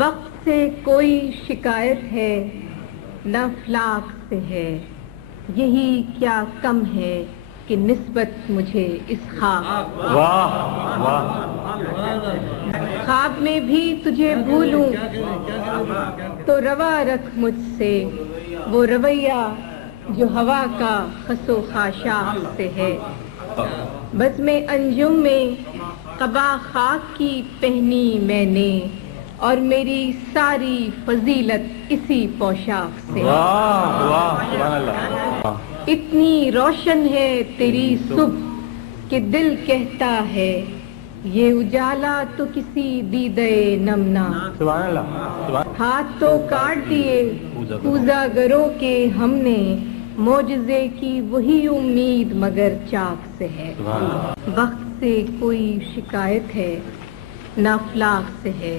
वक्त से कोई शिकायत है न फ्लाक से है, यही क्या कम है कि निस्बत मुझे इस ख्वाब। वाह वाह। ख्वाब में भी तुझे भूलूं तो रवा रख मुझसे वो रवैया जो हवा का खसो खाशाख से है। बस में अंजुम में कबा खाक की पहनी मैंने और मेरी सारी फजीलत इसी पोशाक से। वाह वाह सुभान अल्लाह। इतनी रोशन है तेरी सुबह कि दिल कहता है ये उजाला तो किसी दीदे नमना। सुभान अल्लाह। हाथ तो काट दिए पूजागरों के हमने, मोजज़े की वही उम्मीद मगर चाक से है। वक्त से कोई शिकायत है ना फ्लाक से है।